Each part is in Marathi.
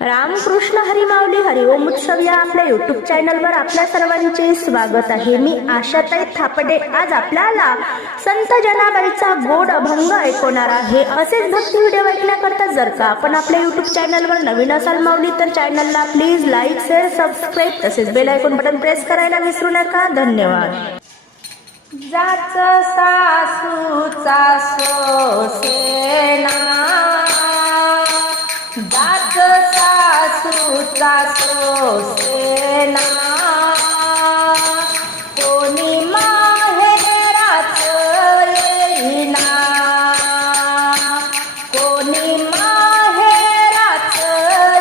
रामकृष्ण हरिमावली हरिओम उत्सव या आपल्या युट्यूब चॅनलवर आपल्या सर्वांचे स्वागत आहे. मी आशाताई थापडे. आज आपल्याला संत जनाबाईचा गोड अभंग ऐकवणार आहे. असेच भक्ती व्हिडिओ ऐकण्याकरता जर का आपण आपल्या युट्यूब चॅनलवर नवीन असाल मावली तर चॅनलला प्लीज लाईक शेअर सबस्क्राईब तसेच बेल ऐकून बटन प्रेस करायला विसरू नका. धन्यवाद. जाच सासूचा सोसेना जाच सासूचा सोसेना कोणी माहेराच येईना कोणी माहेराच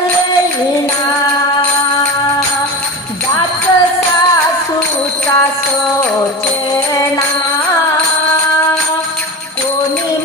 येईना. जात सासूचा सोचेना. कोणी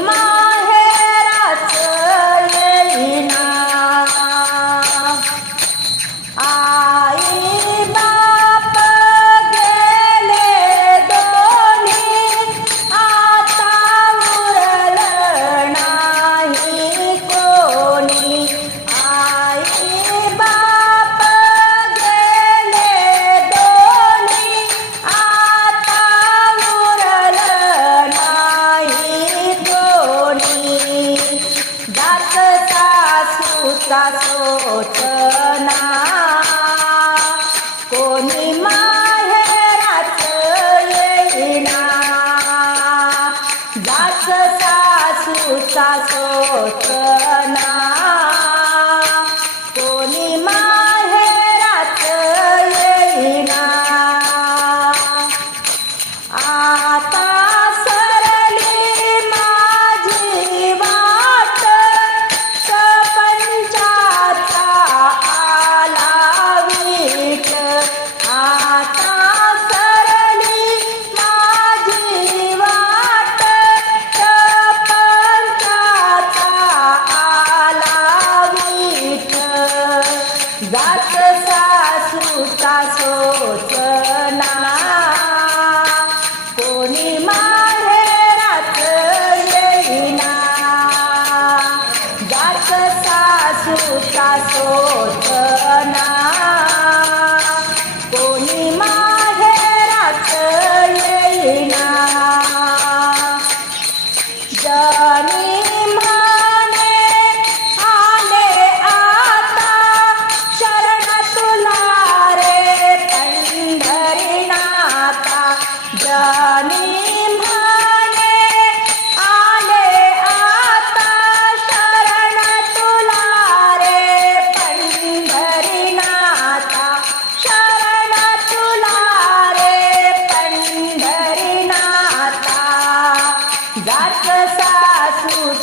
सासूचा सोचना. कोणी माहेराच येईना. सासूचा सोचना. जात सासूचा ना कोणी माहेरात येईना जात सासूचा सोचना.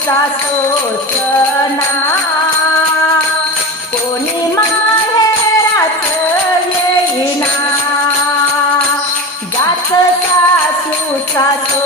सोचना कोणी माहेराच येईना. जात सासूचा सोचना